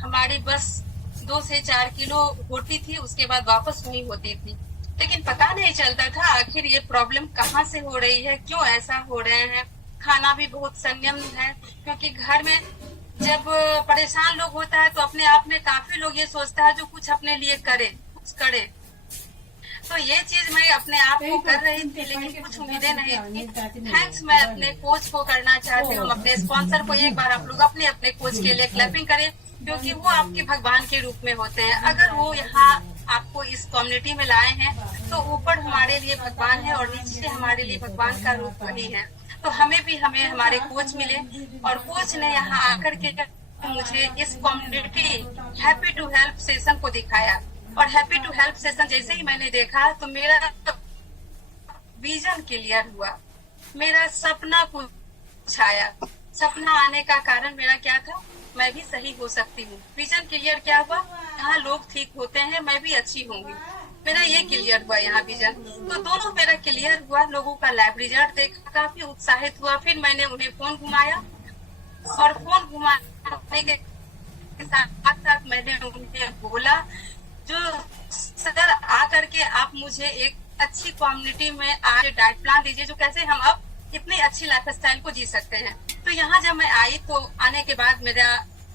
हमारी बस 2 से 4 किलो होती थी, उसके बाद वापस वही होती थी। लेकिन पता नहीं चलता था आखिर ये प्रॉब्लम कहाँ से हो रही है, क्यों ऐसा हो रहे हैं। खाना भी बहुत संयम है, क्योंकि घर में जब परेशान लोग होता है तो अपने आप में काफी लोग ये सोचता है जो कुछ अपने लिए करे, कुछ करे। तो ये चीज मैं अपने आप को कर रही थी, लेकिन कुछ उम्मीदें नहीं थी। थैंक्स मैं अपने कोच को करना चाहती हूँ, अपने स्पॉन्सर को। एक बार आप लोग अपने अपने कोच के लिए क्लैपिंग करें, क्योंकि वो आपके भगवान के रूप में होते हैं। अगर वो यहाँ आपको इस कम्युनिटी में लाए हैं तो ऊपर हमारे लिए भगवान है और नीचे हमारे लिए भगवान का रूप वही है। तो हमें हमारे कोच मिले, और कोच ने यहाँ आकर के मुझे इस community happy to help session को दिखाया। और हैप्पी टू हेल्प सेशन जैसे ही मैंने देखा तो मेरा विजन क्लियर हुआ, मेरा सपना कुछ आया। सपना आने का कारण मेरा क्या था, मैं भी सही हो सकती हूँ। विजन क्लियर क्या हुआ, यहाँ लोग ठीक होते हैं, मैं भी अच्छी होंगी। मेरा ये क्लियर हुआ यहाँ विजन। तो दोनों मेरा क्लियर हुआ। लोगों का लैब रिजल्ट देखा, काफी उत्साहित हुआ। फिर मैंने उन्हें फोन घुमाया, और फोन घुमाने के साथ साथ मैंने उन्हें बोला, जो सर आकर के आप मुझे एक अच्छी कम्युनिटी में आज डाइट प्लान दीजिए, जो कैसे हम अब इतनी अच्छी लाइफ स्टाइल को जी सकते हैं। तो यहाँ जब मैं आई तो आने के बाद मेरा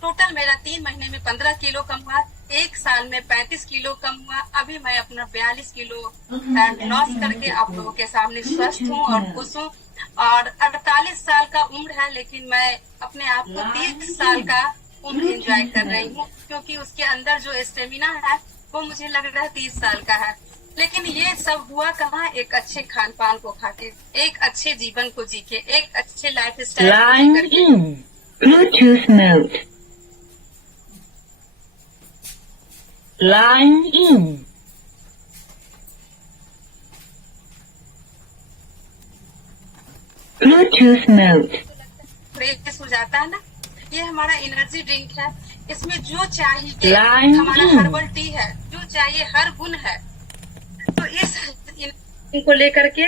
3 महीने में 15 किलो कम हुआ, 1 साल में 35 किलो कम हुआ। अभी मैं अपना 42 किलो फैट लॉस करके आप लोगों के सामने स्वस्थ हूँ और खुश हूँ। और 48 साल का उम्र है, लेकिन मैं अपने आप को 30 साल का उम्र एंजॉय कर रही हूँ, क्योंकि उसके अंदर जो स्टेमिना है वो मुझे लग रहा है 30 साल का है। लेकिन ये सब हुआ कहाँ, एक अच्छे खान पान को खाके, एक अच्छे जीवन को जी के, एक अच्छे life Line in. Bluetooth mode. Line in. Bluetooth mode. Fresh हो जाता है ना। ये हमारा एनर्जी ड्रिंक है, इसमें जो चाहिए Line हमारा in. हर्बल टी है, जो चाहिए हर गुण है। तो इस इनको लेकर के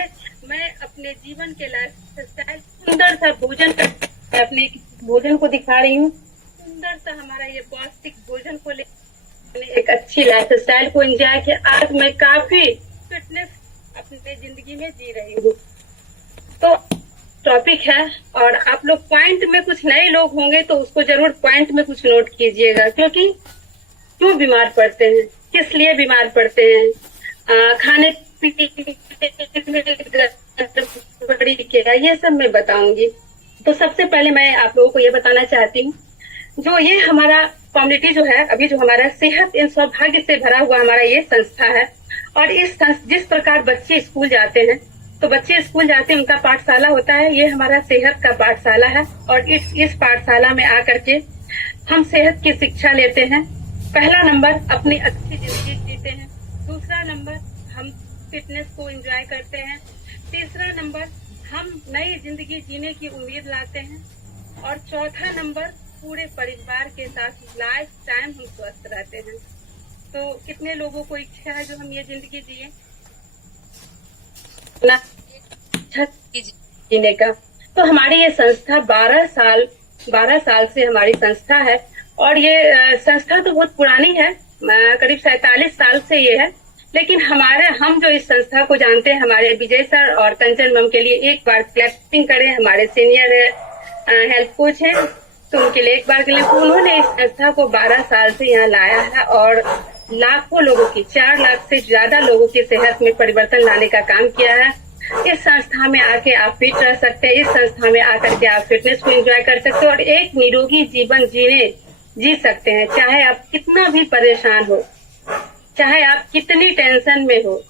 मैं अपने जीवन के लाइफ स्टाइल, सुंदर सा भोजन, अपने भोजन को दिखा रही हूँ। सुंदर सा हमारा ये पौष्टिक भोजन को लेकर एक अच्छी लाइफ स्टाइल को एंजॉय किया। आज मैं काफी फिटनेस अपने जिंदगी में जी रही हूँ। तो टॉपिक है, और आप लोग पॉइंट में, कुछ नए लोग होंगे तो उसको जरूर पॉइंट में कुछ नोट कीजिएगा, क्योंकि क्यों बीमार पड़ते हैं, किस लिए बीमार पड़ते हैं, खाने पीने में गड़बड़ी क्या, ये सब मैं बताऊंगी। तो सबसे पहले मैं आप लोगों को ये बताना चाहती हूँ, जो ये हमारा कम्युनिटी जो है, अभी जो हमारा सेहत इन सौभाग्य से भरा हुआ हमारा ये संस्था है। और जिस प्रकार बच्चे स्कूल जाते हैं, तो बच्चे स्कूल जाते हैं, उनका पाठशाला होता है, ये हमारा सेहत का पाठशाला है। और इस पाठशाला में आकर के हम सेहत की शिक्षा लेते हैं। पहला नंबर अपनी अच्छी जिंदगी जीते हैं, दूसरा नंबर हम फिटनेस को एंजॉय करते हैं, तीसरा नंबर हम नई जिंदगी जीने की उम्मीद लाते हैं, और चौथा नंबर पूरे परिवार के साथ लाइफ टाइम हम स्वस्थ रहते हैं। तो कितने लोगों को इच्छा है जो हम ये जिंदगी जिए ना, जीने का। तो हमारी ये संस्था 12 साल से हमारी संस्था है। और ये संस्था तो बहुत पुरानी है, करीब 47 साल से ये है। लेकिन हम जो इस संस्था को जानते हैं, हमारे विजय सर और कंचन मैम के लिए एक बार क्लैपिंग करें। हमारे सीनियर हेल्थ कोच हैं, तो उनके लिए एक बार के लिए। उन्होंने इस संस्था को 12 साल से यहाँ लाया है, और लाखों लोगों की, 4 लाख से ज्यादा लोगों की सेहत में परिवर्तन लाने का काम किया है। इस संस्था में आके आप फिट रह सकते हैं, इस संस्था में आकर के आप फिटनेस को एंजॉय कर सकते हो, और एक निरोगी जीवन जी सकते हैं। चाहे आप कितना भी परेशान हो, चाहे आप कितनी टेंशन में हो,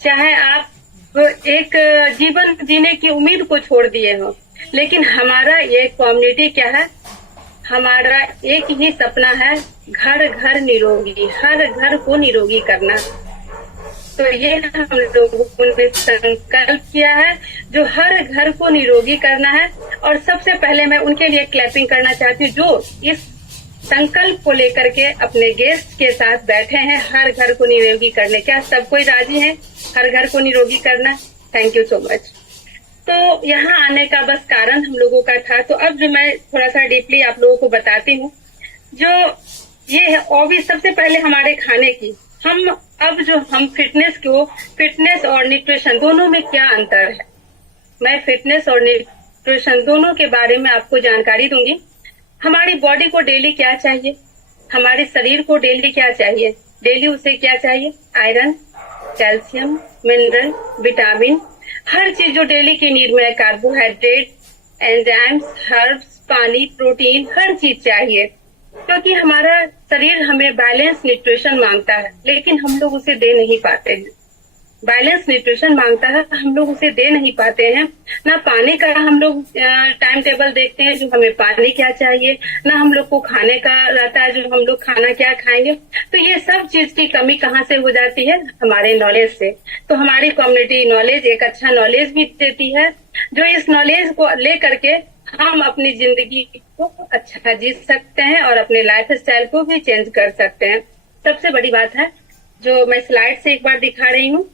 चाहे आप एक जीवन जीने की उम्मीद को छोड़ दिए हो, लेकिन हमारा ये कम्युनिटी क्या है, हमारा एक ही सपना है, घर घर निरोगी, हर घर को निरोगी करना। तो ये हम लोगों ने संकल्प किया है, जो हर घर को निरोगी करना है। और सबसे पहले मैं उनके लिए क्लैपिंग करना चाहती हूँ, जो इस संकल्प को लेकर के अपने गेस्ट के साथ बैठे हैं, हर घर को निरोगी करने। क्या सब कोई राजी है हर घर को निरोगी करना? Thank you so much. तो यहाँ आने का बस कारण हम लोगों का था। तो अब जो मैं थोड़ा सा डीपली आप लोगों को बताती हूँ, जो ये है। और भी सबसे पहले हमारे खाने की, हम फिटनेस और न्यूट्रिशन दोनों में क्या अंतर है, मैं फिटनेस और न्यूट्रिशन दोनों के बारे में आपको जानकारी दूंगी। हमारी बॉडी को डेली क्या चाहिए, हमारे शरीर को डेली क्या चाहिए, डेली उसे क्या चाहिए, आयरन, कैल्शियम, मिनरल, विटामिन, हर चीज जो डेली की नीड में है, कार्बोहाइड्रेट, एंजाइम्स, हर्ब्स, पानी, प्रोटीन, हर चीज चाहिए। क्योंकि हमारा शरीर हमें बैलेंस न्यूट्रिशन मांगता है, लेकिन हम लोग उसे दे नहीं पाते हैं। बैलेंस न्यूट्रिशन मांगता है, हम लोग उसे दे नहीं पाते हैं। ना पानी का हम लोग टाइम टेबल देखते हैं, जो हमें पानी क्या चाहिए, ना हम लोग को खाने का रहता है, जो हम लोग खाना क्या खाएंगे। तो ये सब चीज की कमी कहाँ से हो जाती है, हमारे नॉलेज से। तो हमारी कम्युनिटी नॉलेज एक अच्छा नॉलेज भी देती है, जो इस नॉलेज को ले करके हम अपनी जिंदगी को अच्छा जी सकते हैं और अपने लाइफ स्टाइल को भी चेंज कर सकते हैं। सबसे बड़ी बात है, जो मैं स्लाइड से एक बार दिखा रही हूँ,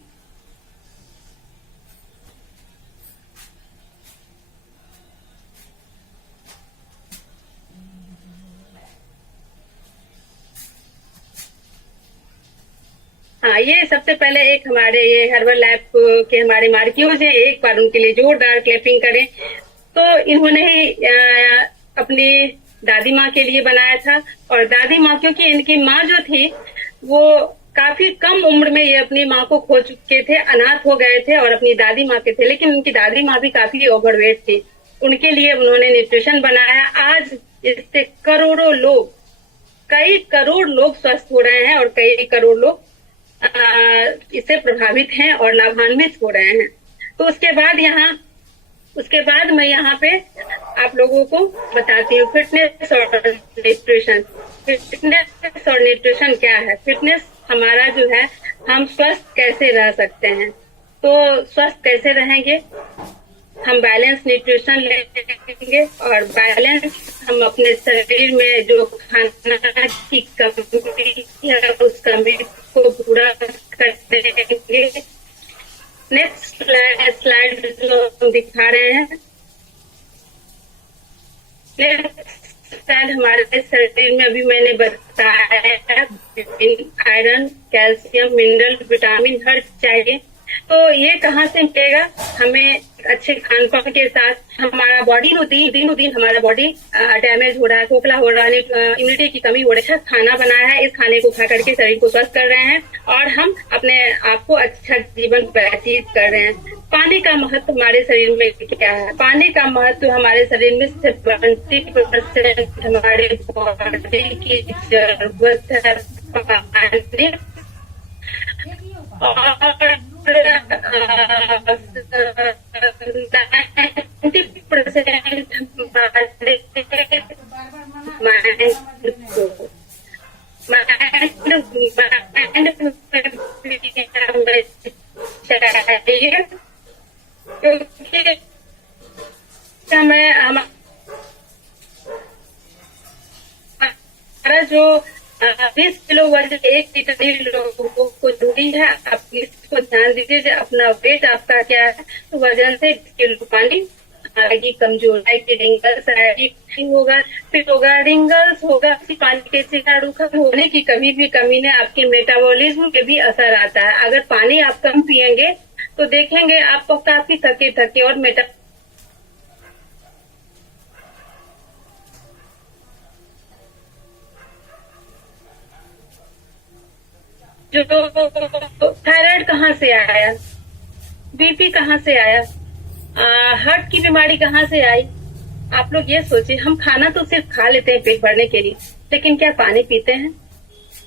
हाँ, ये सबसे पहले एक हमारे ये हर्बल लैब के हमारे मार्क्यूज हैं, एक बार उनके लिए जोरदार क्लैपिंग करें। तो इन्होंने ही अपनी दादी माँ के लिए बनाया था। और दादी माँ, क्योंकि इनकी माँ जो थी वो काफी कम उम्र में ये अपनी माँ को खो चुके थे, अनाथ हो गए थे और अपनी दादी माँ के थे, लेकिन उनकी दादी माँ भी काफी ओवरवेट थी। उनके लिए उन्होंने न्यूट्रिशन बनाया। आज इससे करोड़ों लोग, कई करोड़ लोग स्वस्थ हो रहे हैं और कई करोड़ लोग इससे प्रभावित हैं और लाभान्वित हो रहे हैं। तो उसके बाद मैं यहाँ पे आप लोगों को बताती हूँ फिटनेस और न्यूट्रिशन। फिटनेस और न्यूट्रिशन क्या है? फिटनेस हमारा जो है, हम स्वस्थ कैसे रह सकते हैं। तो स्वस्थ कैसे रहेंगे, हम बैलेंस न्यूट्रिशन लेंगे और बैलेंस हम अपने शरीर में जो खाना की कमी है उस कमी को पूरा कर देंगे। नेक्स्ट स्लाइड जो हम दिखा रहे हैं, नेक्स्ट स्लाइड हमारे शरीर में अभी मैंने बताया आयरन, कैल्शियम, मिनरल, विटामिन हर चाहिए। तो ये कहाँ से मिलेगा? हमें अच्छे खान पान के साथ हमारा बॉडी दिनों दिन हमारा बॉडी डैमेज हो रहा है, खोखला हो रहा है, इम्यूनिटी की कमी हो रही है। खाना बनाया है, इस खाने को खा करके शरीर को स्वस्थ कर रहे हैं और हम अपने आप को अच्छा जीवन व्यतीत कर रहे हैं। पानी का महत्व हमारे शरीर में क्या है? पानी का महत्व हमारे शरीर में 70% हमारे बॉडी की जरूरत है पानी। और 90% चाहिए, क्योंकि हमारा जो 20 किलो वजन 1 लीटर लोगों को जरूरी है। आप इसको ध्यान दीजिए, अपना वेट आपका क्या है, तो वजन से 20 किलो पानी आएगी, कमजोर आएगी, रिंगल्स आएगी, होगा, फिर होगा रिंगल्स होगा, पानी के चिकारूखा होने की कभी भी कमी ने आपके मेटाबॉलिज्म पे भी असर आता है। अगर पानी आप कम पियेंगे तो देखेंगे आपको काफी थके और जो थायराइड कहाँ से आया, बीपी कहाँ से आया, हार्ट की बीमारी कहाँ से आई? आप लोग ये सोचिए, हम खाना तो सिर्फ खा लेते हैं पेट भरने के लिए, लेकिन क्या पानी पीते हैं?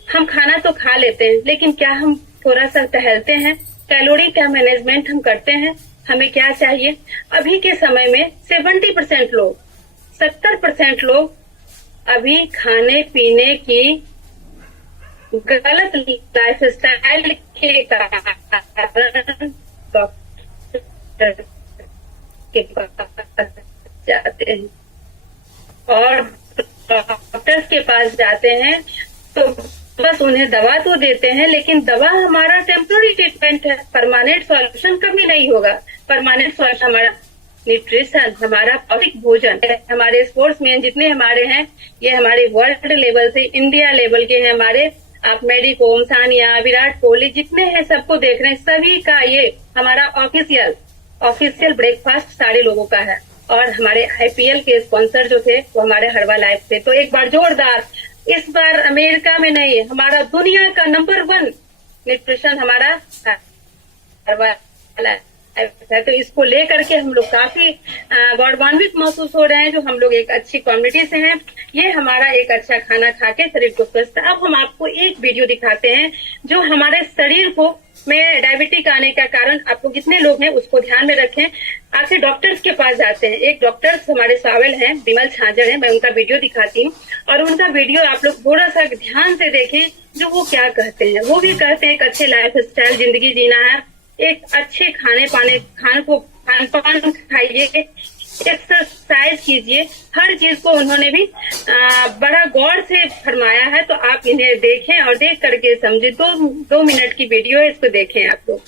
हम खाना तो खा लेते हैं, लेकिन क्या हम थोड़ा सा टहलते हैं? कैलोरी का मैनेजमेंट हम करते हैं? हमें क्या चाहिए? अभी के समय में 70% लोग अभी खाने पीने की गलत लाइफ स्टाइल के कारण डॉक्टर के पास जाते हैं और डॉक्टर्स के पास जाते हैं तो बस उन्हें दवा तो देते हैं, लेकिन दवा हमारा टेम्पररी ट्रीटमेंट है, परमानेंट सॉल्यूशन कभी नहीं होगा। परमानेंट सॉल्यूशन हमारा न्यूट्रिशन, हमारा पौष्टिक भोजन, हमारे स्पोर्ट्समैन जितने हमारे हैं, ये हमारे वर्ल्ड लेवल से इंडिया लेवल के हैं। हमारे आप मेरी कोम, सानिया, विराट कोहली जितने हैं सबको देख रहे हैं, सभी का ये हमारा ऑफिशियल ब्रेकफास्ट सारे लोगों का है। और हमारे आईपीएल के स्पॉन्सर जो थे वो हमारे हर्बा लाइफ थे। तो एक बार जोरदार, इस बार अमेरिका में नहीं, हमारा दुनिया का नंबर 1 न्यूट्रिशन हमारा हर्बा लाइफ है। तो इसको लेकर के हम लोग काफी गौरवान्वित महसूस हो रहे हैं, जो हम लोग एक अच्छी कम्युनिटी से हैं। ये हमारा एक अच्छा खाना खा के शरीर को स्वस्थ। अब हम आपको एक वीडियो दिखाते हैं जो हमारे शरीर को में डायबिटिक आने का कारण, आप लोग जितने लोग हैं उसको ध्यान में रखें। आखिर डॉक्टर्स के पास जाते हैं, एक डॉक्टर्स हमारे सावल हैं, विमल छाजर हैं, मैं उनका वीडियो दिखाती हूँ और उनका वीडियो आप लोग थोड़ा सा ध्यान से देखें जो वो क्या कहते हैं। वो भी कहते हैं एक अच्छे लाइफ स्टाइल जिंदगी जीना है, एक अच्छे खान पान खाइए, एक्सरसाइज कीजिए, हर चीज को उन्होंने भी बड़ा गौर से फरमाया है। तो आप इन्हें देखें और देख करके समझे। 2 मिनट की वीडियो है, इसको देखें आप लोग।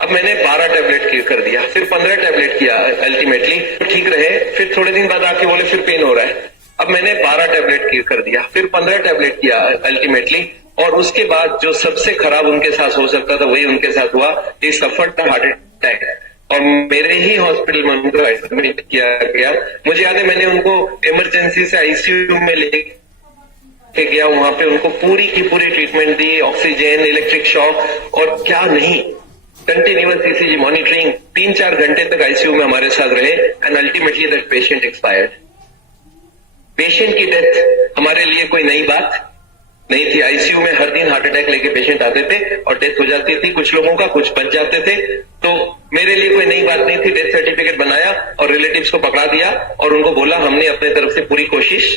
अब मैंने 12 टैबलेट कर दिया, फिर 15 टैबलेट किया, अल्टीमेटली ठीक रहे। फिर थोड़े दिन बाद आके बोले फिर पेन हो रहा है। अब मैंने 12 टैबलेट कर दिया, फिर 15 टैबलेट किया अल्टीमेटली। और उसके बाद जो सबसे खराब उनके साथ हो सकता था वही उनके साथ हुआ। ही सफर्ड द हार्ट अटैक और मेरे ही हॉस्पिटल में उनको एडमिट किया गया। मुझे याद है मैंने उनको इमरजेंसी से आईसीयू में लेके गया, वहां पे उनको पूरी की पूरी ट्रीटमेंट दी, ऑक्सीजन, इलेक्ट्रिक शॉक और क्या नहीं, कंटिन्यूअस ईसीजी मॉनिटरिंग। 3-4 घंटे तक आईसीयू में हमारे साथ रहे and ultimately that patient expired. Patient की डेथ हमारे लिए कोई नई बात नहीं थी। आईसीयू में हर दिन हार्ट अटैक लेके पेशेंट आते थे और डेथ हो जाती थी। कुछ लोगों का कुछ बच जाते थे। तो मेरे लिए कोई नई बात नहीं थी। डेथ सर्टिफिकेट बनाया और रिलेटिव्स को पकड़ा दिया और उनको बोला हमने अपने तरफ से पूरी कोशिश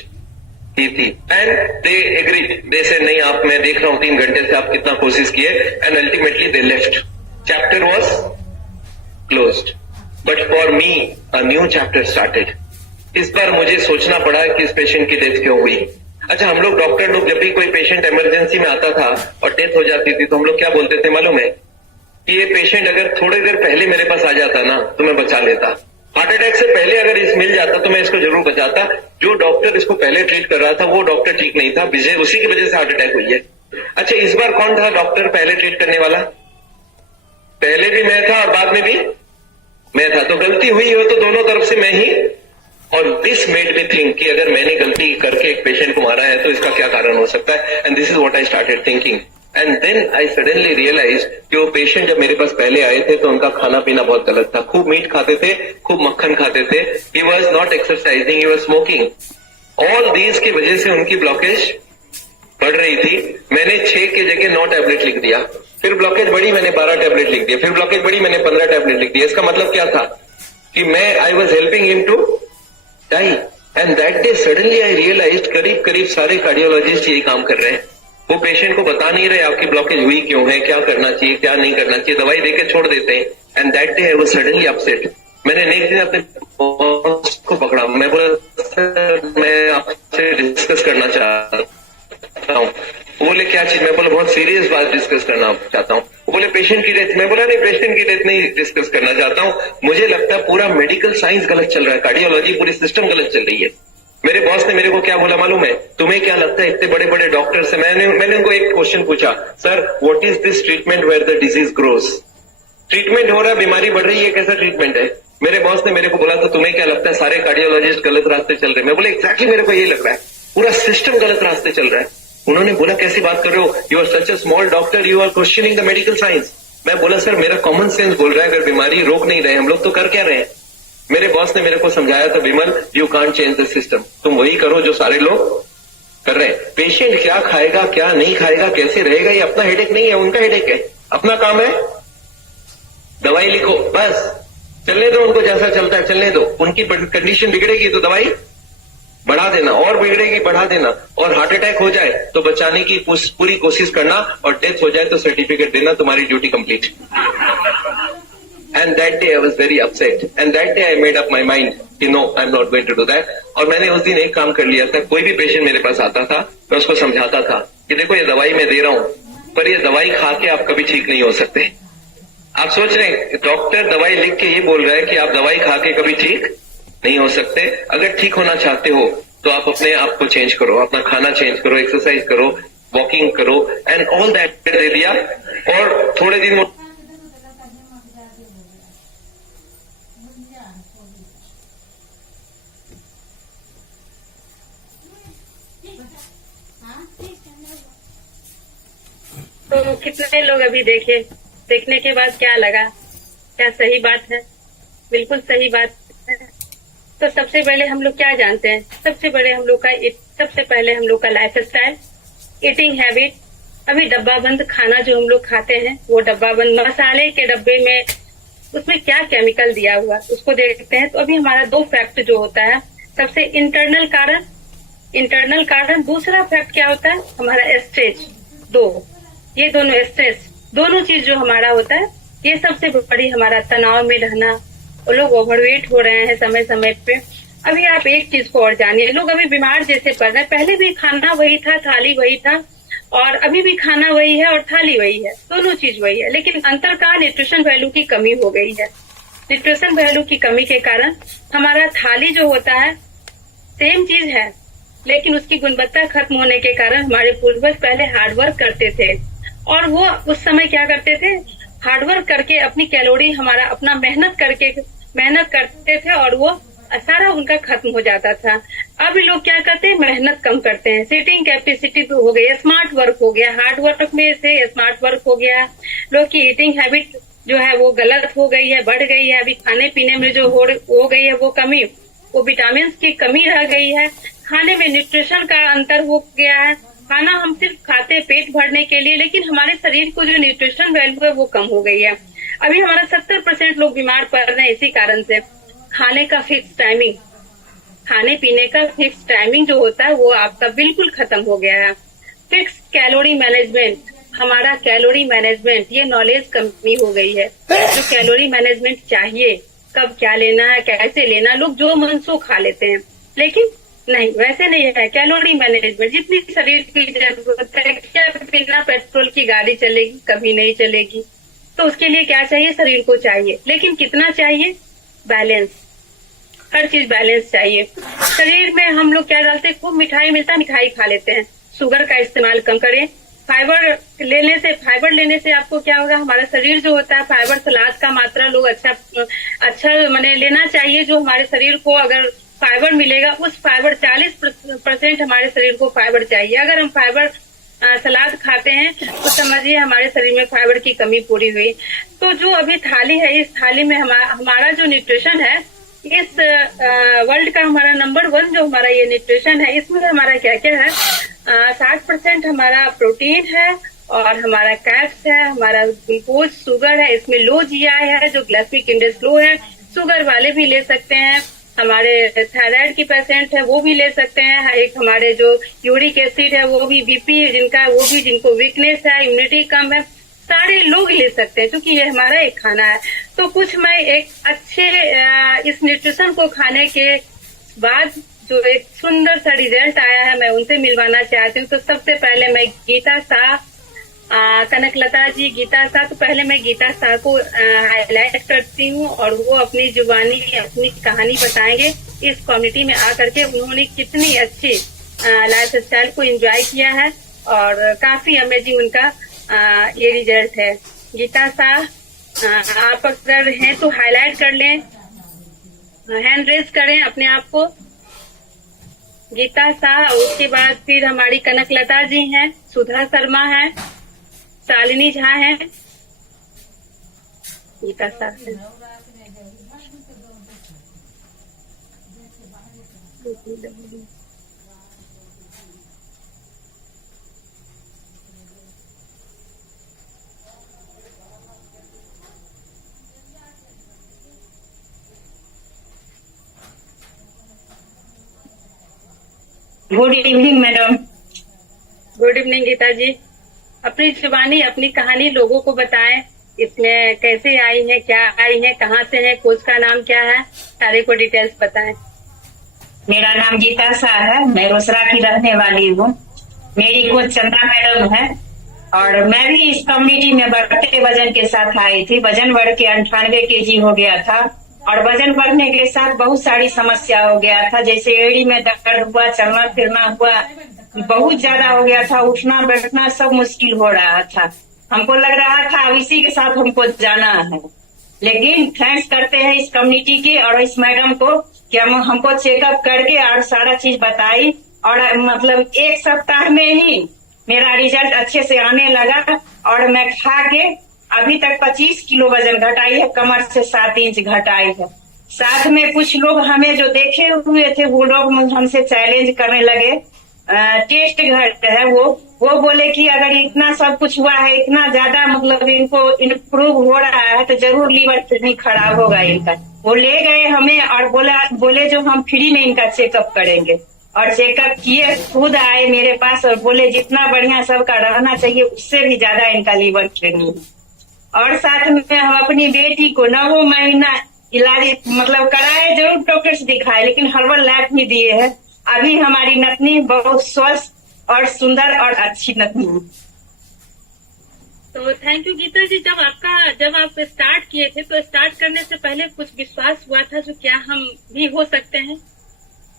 की थी एंड दे एग्री। दे से नहीं, आप, मैं देख रहा हूं 3 घंटे से आप कितना कोशिश किए and ultimately they left. Chapter was closed but for me a new chapter started. इस बार मुझे सोचना पड़ा कि इस पेशेंट की डेथ क्यों हुई। अच्छा, हम लोग डॉक्टर लोग जब भी कोई पेशेंट इमरजेंसी में आता था और डेथ हो जाती थी तो हम लोग क्या बोलते थे मालूम है कि ये पेशेंट अगर थोड़ी देर पहले मेरे पास आ जाता ना तो मैं बचा लेता। हार्ट अटैक से पहले अगर इस मिल जाता तो मैं इसको जरूर बचाता। जो डॉक्टर इसको पहले ट्रीट कर रहा था वो डॉक्टर ठीक नहीं था, उसी की वजह से हार्ट अटैक हुई है। अच्छा, इस बार कौन था डॉक्टर पहले ट्रीट करने वाला? पहले भी मैं था और बाद में भी मैं था। तो गलती हुई हो तो दोनों तरफ से मैं ही। और दिस मेड मी थिंक कि अगर मैंने गलती करके एक पेशेंट को मारा है तो इसका क्या कारण हो सकता है। And this is what I started thinking and then I suddenly realise कि वो पेशेंट जब मेरे पास पहले आए थे तो उनका खाना पीना बहुत गलत था। खूब मीट खाते थे, खूब मक्खन खाते थे। He was not exercising, he was smoking. All these की वजह से उनकी ब्लॉकेज बढ़ रही थी। मैंने 6 की जगह 9 टैबलेट लिख दिया। फिर ब्लॉकेज बढ़ी, मैंने 12 टैबलेट लिख दिया। फिर ब्लॉकेज बढ़ी, मैंने 15 टैबलेट लिख दिया। इसका मतलब क्या था कि मैं I was helping him to die. And that day suddenly I realised करीब करीब सारे कार्डियोलॉजिस्ट यही काम कर रहे हैं। वो पेशेंट को बता नहीं रहे आपकी ब्लॉकेज हुई क्यों है, क्या करना चाहिए, क्या नहीं करना चाहिए, दवाई देके छोड़ देते हैं। And that day I was suddenly upset. मैंने नेक्स्ट दिन अपने बॉस को पकड़ा। मैं बोला सर मैं आपसे डिस्कस करना चाहता हूँ। वो बोले क्या चीज? मैं बोला बहुत सीरियस बात डिस्कस करना चाहता हूँ। वो बोले पेशेंट की डेथ। मैं बोला नहीं, पेशेंट की डेथ नहीं डिस्कस करना चाहता हूँ। मुझे लगता है पूरा मेडिकल साइंस गलत चल रहा है, कार्डियोलॉजी पूरी सिस्टम गलत चल रही है। मेरे बॉस ने मेरे को क्या बोला मालूम है? तुम्हें क्या लगता है इतने बड़े बड़े डॉक्टर्स हैं? मैंने उनको एक क्वेश्चन पूछा, sir what is this treatment where the disease grows? Treatment हो रहा है, बीमारी बढ़ रही है, कैसा ट्रीटमेंट है? मेरे बॉस ने मेरे को बोला तो तुम्हें क्या लगता है सारे कार्डियोलॉजिस्ट गलत रास्ते चल रहे हैं? मैं बोला एग्जैक्टली मेरे को यही लग रहा है, पूरा सिस्टम गलत रास्ते चल रहा है। उन्होंने बोला कैसी बात कर रहे हो, you are such a small doctor, you are questioning the medical science. मैं बोला सर मेरा कॉमन सेंस बोल रहा है अगर बीमारी रोक नहीं रहे हम लोग तो कर क्या रहे हैं? मेरे बॉस ने मेरे को समझाया था, Vimal you can't change the system, तुम वही करो जो सारे लोग कर रहे हैं। पेशेंट क्या खाएगा क्या नहीं खाएगा कैसे रहेगा ये अपना हेडेक नहीं है, उनका हेडेक है। अपना काम है दवाई लिखो, बस चलने दो उनको, जैसा चलता है चलने दो। उनकी कंडीशन बिगड़ेगी तो दवाई बढ़ा देना, और बिगड़ेगी बढ़ा देना, और हार्ट अटैक हो जाए तो बचाने की पूरी कोशिश करना, और डेथ हो जाए तो सर्टिफिकेट देना, तुम्हारी duty complete. And that day I was very upset. And that day I made up my mind कि no, I'm not going to do that. और मैंने उस दिन एक काम कर लिया था, कोई भी पेशेंट मेरे पास आता था मैं उसको समझाता था कि देखो ये दवाई मैं दे रहा हूं, पर ये दवाई खा के आप कभी ठीक नहीं हो सकते। आप सोच रहे हैं डॉक्टर दवाई लिख के ये बोल रहा है कि आप दवाई खा के कभी ठीक नहीं हो सकते। अगर ठीक होना चाहते हो तो आप अपने आप को चेंज करो, अपना खाना चेंज करो, एक्सरसाइज करो, वॉकिंग करो एंड ऑल दैट दे दिया। और थोड़े दिन तो कितने लोग अभी देखे, देखने के बाद क्या लगा? क्या सही बात है? बिल्कुल सही बात है। तो सबसे पहले हम लोग क्या जानते हैं? सबसे पहले हम लोग का लाइफ स्टाइल, ईटिंग हैबिट। अभी डब्बा बंद खाना जो हम लोग खाते हैं, वो डब्बा बंद मसाले के डब्बे में उसमें क्या केमिकल दिया हुआ उसको देखते हैं। तो अभी हमारा 2 फैक्ट जो होता है, सबसे इंटरनल कारण, दूसरा फैक्ट क्या होता है? हमारा स्ट्रेस। ये दोनों स्ट्रेस, दोनों चीज जो हमारा होता है, ये सबसे बड़ी हमारा तनाव में रहना। और लोग ओवरवेट हो रहे हैं समय समय पे। अभी आप एक चीज को और जानिए, लोग अभी बीमार जैसे पड़ रहे हैं। पहले भी खाना वही था, थाली वही था, और अभी भी खाना वही है और थाली वही है, दोनों चीज वही है, लेकिन अंतर का न्यूट्रिशन वैल्यू की कमी हो गई है। न्यूट्रिशन वैल्यू की कमी के कारण हमारा थाली जो होता है सेम चीज है, लेकिन उसकी गुणवत्ता खत्म होने के कारण हमारे पूर्वज पहले हार्डवर्क करते थे, और वो उस समय क्या करते थे? हार्डवर्क करके अपनी कैलोरी अपना मेहनत करते थे, और वो सारा उनका खत्म हो जाता था। अब लोग क्या करते हैं? मेहनत कम करते हैं, सीटिंग कैपेसिटी तो हो गई, स्मार्ट वर्क हो गया, हार्ड वर्क में से स्मार्ट वर्क हो गया। लोग की ईटिंग हैबिट जो है वो गलत हो गई है, बढ़ गई है। अभी खाने पीने में जो हो गई है वो कमी, वो विटामिन की कमी रह गई है। खाने में न्यूट्रिशन का अंतर हो गया है। खाना हम सिर्फ खाते हैं पेट भरने के लिए, लेकिन हमारे शरीर को जो न्यूट्रिशन वैल्यू है वो कम हो गई है। अभी हमारा 70% लोग बीमार पड़ रहे हैं इसी कारण से। खाने का फिक्स टाइमिंग, खाने पीने का फिक्स टाइमिंग जो होता है वो आपका बिल्कुल खत्म हो गया है। फिक्स कैलोरी मैनेजमेंट, हमारा कैलोरी मैनेजमेंट, ये नॉलेज कमी हो गई है। जो कैलोरी मैनेजमेंट चाहिए, कब क्या लेना है, कैसे लेना, लोग जो मन सो खा लेते हैं, लेकिन नहीं, वैसे नहीं है। कैलोरी मैनेजमेंट, जितनी शरीर की जरूरत है, क्या बिना पेट्रोल की गाड़ी चलेगी? कभी नहीं चलेगी। तो उसके लिए क्या चाहिए? शरीर को चाहिए, लेकिन कितना चाहिए? बैलेंस, हर चीज बैलेंस चाहिए। शरीर में हम लोग क्या डालते हैं? खूब मिठाई मिलता है, मिठाई खा लेते हैं। शुगर का इस्तेमाल कम करें। फाइबर लेने से आपको क्या होगा? हमारा शरीर जो होता है, फाइबर सलाद का मात्रा लोग अच्छा माने लेना चाहिए। जो हमारे शरीर को अगर फाइबर मिलेगा, उस फाइबर 40% हमारे शरीर को फाइबर चाहिए। अगर हम फाइबर सलाद खाते हैं तो समझिए हमारे शरीर में फाइबर की कमी पूरी हुई। तो जो अभी थाली है, इस थाली में हमारा जो न्यूट्रिशन है, इस वर्ल्ड का हमारा नंबर 1 जो हमारा ये न्यूट्रिशन है, इसमें हमारा क्या क्या है? 60% हमारा प्रोटीन है, और हमारा कैप्स है, हमारा ग्लूकोज, शुगर है, इसमें लो जीआई है, जो ग्लाइसेमिक इंडेक्स लो है। शुगर वाले भी ले सकते हैं, हमारे थायराइड की पेशेंट है वो भी ले सकते हैं। एक हमारे जो यूरिक एसिड है वो भी, बीपी जिनका, वो भी, जिनको वीकनेस है, इम्यूनिटी कम है, सारे लोग ले सकते हैं, क्योंकि ये हमारा एक खाना है। तो कुछ मैं एक अच्छे इस न्यूट्रिशन को खाने के बाद जो एक सुंदर सा रिजल्ट आया है, मैं उनसे मिलवाना चाहती हूँ। तो सबसे पहले मैं गीता शाह, कनकलता जी, गीता शाह। तो पहले मैं गीता शाह को हाईलाइट करती हूँ, और वो अपनी जुबानी, अपनी कहानी बताएंगे इस कम्युनिटी में आकर के उन्होंने कितनी अच्छी लाइफ स्टाइल को एंजॉय किया है, और काफी अमेजिंग उनका ये रिजल्ट है। गीता शाह, आप अगर हैं तो हाईलाइट कर लें, हैंड रेज करें अपने आप को। गीता शाह, उसके बाद फिर हमारी कनकलता जी हैं, सुधा शर्मा है, शालिनी झा है, गीता शाह है। Good evening madam. Good evening Geeta ji. अपनी जुबानी, अपनी कहानी लोगों को बताएं, इसमें कैसे आई है, क्या आई है, कहाँ से है, कोच का नाम क्या है, सारे को डिटेल्स बताएं। मेरा नाम गीता शाह है, मैं रोसड़ा की रहने वाली हूँ। मेरी कोच चंदा मैडम है और मैं भी इस कम्युनिटी में बढ़ते वजन के साथ आई थी। वजन बढ़ के 98 kg हो गया था और वजन बढ़ने के साथ बहुत सारी समस्या हो गया था, जैसे एड़ी में दर्द हुआ, चलना फिरना हुआ, बहुत ज्यादा हो गया था, उठना बैठना सब मुश्किल हो रहा था। हमको लग रहा था अब इसी के साथ हमको जाना है, लेकिन थैंक्स करते हैं इस कम्युनिटी के और इस मैडम को कि हमको चेकअप करके और सारा चीज बताई और मतलब 1 सप्ताह में ही मेरा रिजल्ट अच्छे से आने लगा और मैं खा के अभी तक 25 किलो वजन घटाई है, कमर से 7 इंच घटाई है। साथ में कुछ लोग हमें जो देखे हुए थे वो लोग हमसे चैलेंज करने लगे। टेस्ट घट है वो बोले कि अगर इतना सब कुछ हुआ है, इतना ज्यादा मतलब इनको इम्प्रूव हो रहा है तो जरूर लीवर किडनी खराब होगा इनका। वो ले गए हमें और बोले जो हम फ्री में इनका चेकअप करेंगे और चेकअप किए, खुद आए मेरे पास और बोले जितना बढ़िया सबका रहना चाहिए उससे भी ज्यादा इनका लीवर किडनी है। और साथ में हम अपनी बेटी को 9 महीना इलाज मतलब कराए, जरूर डॉक्टर से दिखाए, लेकिन हर्बल लाइफ भी दिए हैं। अभी हमारी नतनी बहुत स्वस्थ और सुंदर और अच्छी नतनी है। तो थैंक यू गीता जी। जब आप स्टार्ट किए थे तो स्टार्ट करने से पहले कुछ विश्वास हुआ था जो क्या हम भी हो सकते हैं?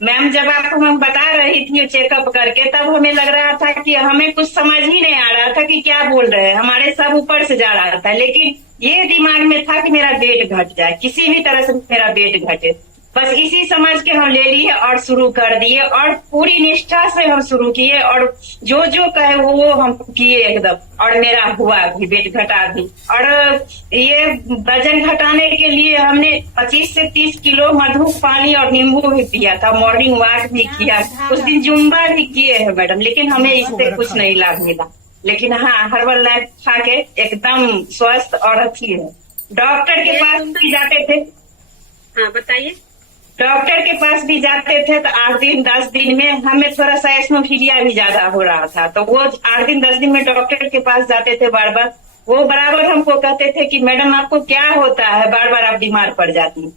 मैम जब आपको हम बता रही थी चेकअप करके तब हमें लग रहा था कि हमें कुछ समझ ही नहीं आ रहा था कि क्या बोल रहे हैं, हमारे सब ऊपर से जा रहा था, लेकिन ये दिमाग में था कि मेरा वेट घट जाए, किसी भी तरह से मेरा वेट घटे। बस इसी समझ के हम ले लिए और शुरू कर दिए और पूरी निष्ठा से हम शुरू किए और जो जो कहे वो हम किए एकदम, और मेरा हुआ भी, वेट घटा भी। और ये वजन घटाने के लिए हमने 25 से 30 किलो मधु पानी और नींबू भी पिया था, मॉर्निंग वॉक भी किया, उस दिन जुम्बा भी किए हैं मैडम, लेकिन हमें इससे कुछ नहीं लाभ मिला। लेकिन हाँ, हर्बल लाइफ खा के एकदम स्वस्थ और अच्छी है। डॉक्टर के पास भी जाते थे। हाँ बताइए। डॉक्टर के पास भी जाते थे तो 8 दिन 10 दिन में हमें थोड़ा सा एस्नोफीलिया भी ज्यादा हो रहा था, तो वो 8 दिन 10 दिन में डॉक्टर के पास जाते थे बार बार। वो बराबर हमको कहते थे कि मैडम आपको क्या होता है, बार बार आप बीमार पड़ जाती हैं।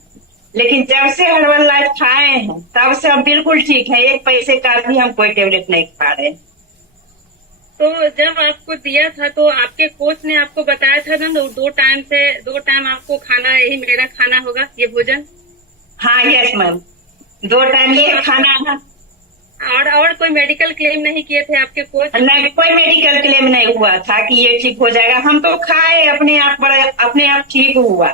लेकिन जब से हर्बल लाइफ खाए हैं तब से हम बिल्कुल ठीक है, 1 पैसे का भी हम कोई टेबलेट नहीं खा रहे। तो जब आपको दिया था तो आपके कोच ने आपको बताया था ना 2 टाइम आपको खाना, यही मेरा खाना होगा ये भोजन? हाँ यस मैम, 2 टाइम ये खाना है। और कोई मेडिकल क्लेम नहीं किए थे आपके कोच? नहीं, कोई मेडिकल क्लेम नहीं हुआ था कि ये ठीक हो जाएगा। हम तो खाए, अपने आप ठीक हुआ।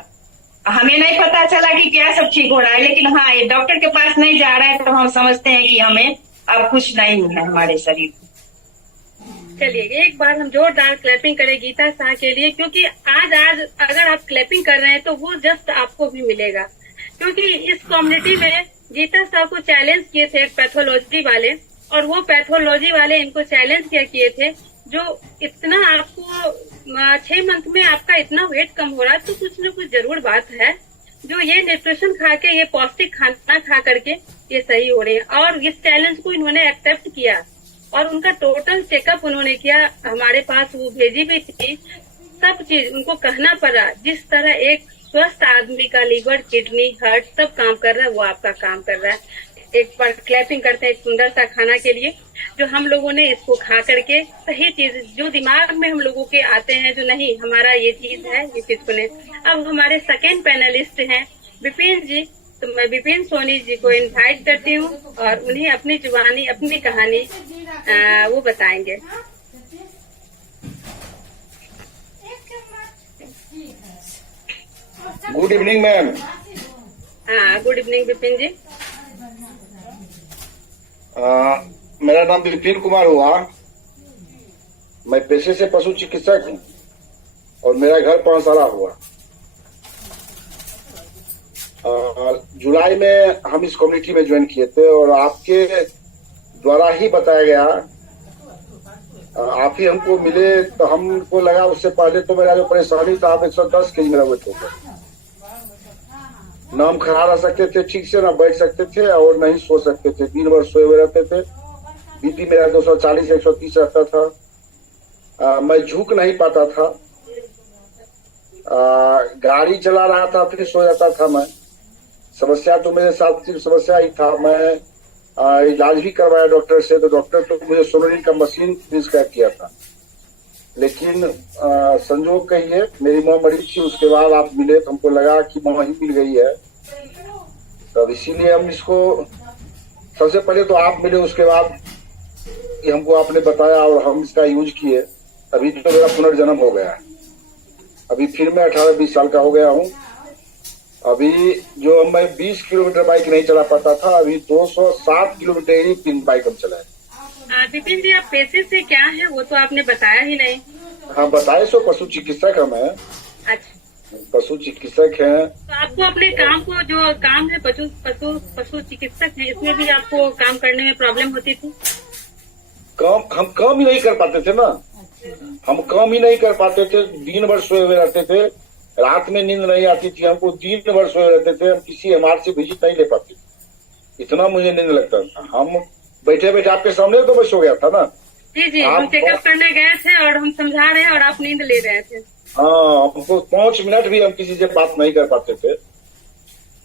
हमें नहीं पता चला कि क्या सब ठीक हो रहा है, लेकिन हाँ ये डॉक्टर के पास नहीं जा रहा है तो हम समझते हैं कि हमें अब कुछ नहीं है हमारे शरीर में। चलिए एक बार हम जोरदार क्लैपिंग करें गीता शाह के लिए, क्योंकि आज अगर आप क्लैपिंग कर रहे हैं तो वो जस्ट आपको भी मिलेगा, क्योंकि इस कम्युनिटी में गीता शाह को चैलेंज किए थे पैथोलॉजी वाले, और वो पैथोलॉजी वाले इनको चैलेंज क्या किए थे, जो इतना आपको 6 मंथ में आपका इतना वेट कम हो रहा है तो कुछ न कुछ जरूर बात है, जो ये न्यूट्रिशन खा के, ये पौष्टिक खाना खा करके ये सही हो रहे हैं। और इस चैलेंज को इन्होंने एक्सेप्ट किया और उनका टोटल चेकअप उन्होंने किया, हमारे पास वो भेजी भी थी, सब चीज उनको कहना पड़ा। जिस तरह एक स्वस्थ आदमी का लीवर, किडनी, हार्ट सब काम कर रहा है वो आपका काम कर रहा है। एक बार क्लैपिंग करते हैं एक सुंदर सा खाना के लिए, जो हम लोगों ने इसको खा करके सही चीज जो दिमाग में हम लोगों के आते हैं, जो नहीं हमारा ये चीज है, ये चीज को नहीं। अब हमारे सेकेंड पैनलिस्ट हैं विपिन जी, तो मैं विपिन सोनी जी को इनवाइट करती हूँ और उन्हें अपनी जुबानी, अपनी कहानी वो बताएंगे। Good evening ma'am. हाँ गुड इवनिंग विपिन जी। मेरा नाम विपिन कुमार हुआ, मैं पेशे से पशु चिकित्सक हूँ और मेरा घर पांसाला हुआ। जुलाई में हम इस कम्युनिटी में ज्वाइन किए थे और आपके द्वारा ही बताया गया, आप ही हमको मिले तो हमको लगा, उससे पहले तो मेरा जो परेशानी था, आप 110 kg मेरा वेट होता, ना हम खड़ा रह सकते थे ठीक से, ना बैठ सकते थे और नहीं सो सकते थे, दिन भर सोए हुए रहते थे। बीपी मेरा 240 130 रहता था, मैं झुक नहीं पाता था, गाड़ी चला रहा था फिर सो जाता था मैं। समस्या तो मेरे साथ सिर्फ समस्या ही था, मैं इलाज भी करवाया डॉक्टर से, तो डॉक्टर तो मुझे सोनोग्राफी का मशीन प्रिस्क्राइब किया था। लेकिन संजोग कहिए मेरी माँ मरी थी, उसके बाद आप मिले तो हमको लगा कि माँ ही मिल गई है, तब इसीलिए हम इसको सबसे पहले तो आप मिले, उसके बाद ये हमको आपने बताया और हम इसका यूज किए। अभी तो मेरा पुनर्जन्म हो गया है। अभी फिर मैं 18-20 साल का हो गया हूँ। अभी जो मैं 20 किलोमीटर बाइक नहीं चला पाता था, अभी 207 किलोमीटर ही बाइक हम चलाए। विपिन जी, आप पेशे से क्या है वो तो आपने बताया ही नहीं। हाँ बताए सो, पशु चिकित्सक हम हैं। अच्छा, पशु चिकित्सक हैं। तो आपको अपने काम को, जो काम है पशु चिकित्सक है, इसमें भी आपको काम करने में प्रॉब्लम होती थी? हम काम ही नहीं कर पाते थे ना, हम काम ही नहीं कर पाते थे। दिन भर सोए हुए रहते थे, रात में नींद नहीं आती थी हमको, दिन भर सोए रहते थे। हम किसी एमआर से विजिट नहीं ले पाते, इतना मुझे नींद लगता था। हम बैठे बैठे आपके सामने तो मैं सो गया था ना। जी, हम चेकअप करने गए थे और हम समझा रहे हैं और आप नींद ले रहे थे। हाँ, हमको 5 मिनट भी हम किसी से बात नहीं कर पाते थे।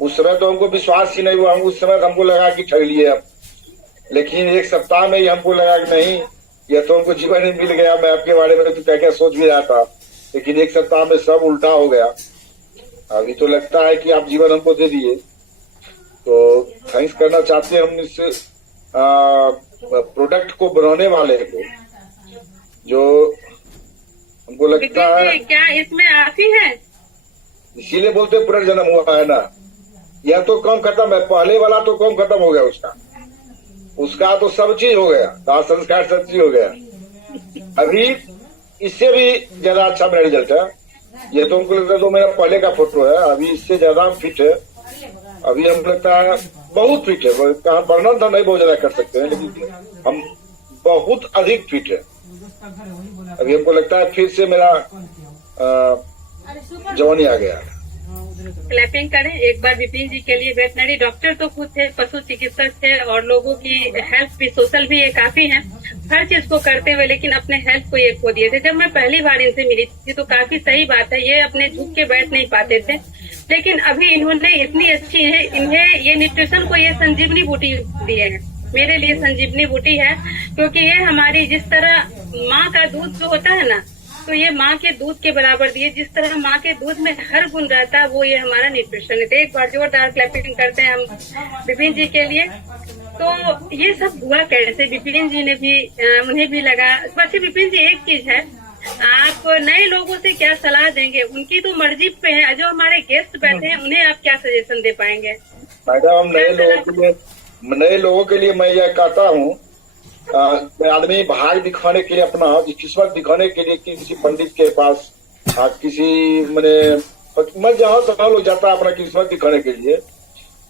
उस समय तो हमको विश्वास ही नहीं हुआ। उस समय हमको लगा कि ठग लिए अब, लेकिन 1 सप्ताह में ही हमको लगा कि नहीं, यह तो हमको जीवन ही मिल गया। मैं आपके बारे में तो क्या क्या सोच भी रहा था, लेकिन 1 सप्ताह में सब उल्टा हो गया। अभी तो लगता है कि आप जीवन हमको दे दिए, तो थैंक्स करना चाहते हैं हम इस प्रोडक्ट को बनाने वाले को, जो हमको लगता है क्या इसमें आप ही है? इसीलिए बोलते पुनर्जन्म हुआ है ना। यह तो काम खत्म है, पहले वाला तो काम खत्म हो गया उसका तो सब चीज हो गया, दाह संस्कार सब चीज हो गया। अभी इससे भी ज्यादा अच्छा मेरा रिजल्ट है। ये तो हमको लगता है तो मेरा पहले का फोटो है, अभी इससे ज्यादा हम फिट है। अभी हमको लगता है बहुत फिट है, वर्णन तो नहीं बहुत ज्यादा कर सकते हैं, लेकिन हम बहुत अधिक फिट है। अभी हमको लगता है फिर से मेरा जवानी आ गया है। क्लैपिंग करें एक बार विपिन जी के लिए। वेटनरी डॉक्टर तो खुद थे, पशु चिकित्सक थे और लोगों की हेल्थ भी, सोशल भी ये काफी है, हर चीज को करते हुए, लेकिन अपने हेल्थ को ये खो दिए थे। जब मैं पहली बार इनसे मिली थी तो काफी सही बात है, ये अपने झुक के बैठ नहीं पाते थे, लेकिन अभी इन्होंने इतनी अच्छी है, इन्हें ये न्यूट्रिशन को ये संजीवनी बूटी दिए है। मेरे लिए संजीवनी बूटी है, क्योंकि ये हमारी जिस तरह माँ का दूध जो होता है ना, तो ये माँ के दूध के बराबर दिए। जिस तरह माँ के दूध में हर गुण रहता है, वो ये हमारा न्यूट्रिशन है। तो एक बार जोरदार क्लैपिंग करते हैं हम विपिन जी के लिए। तो ये सब हुआ कैसे? विपिन जी ने भी, उन्हें भी लगा। वैसे विपिन जी एक चीज है, आप नए लोगों से क्या सलाह देंगे? उनकी तो मर्जी पे है, जो हमारे गेस्ट बैठे हैं उन्हें आप क्या सजेशन दे पाएंगे? मैडम, नए लोगों के लिए मैं यह कहता हूँ, आदमी भाग दिखाने के लिए, अपना किस्मत दिखाने के लिए किसी पंडित के पास, किसी मैं जहाँ तहाँ लोग जाता है अपना किस्मत दिखाने के लिए।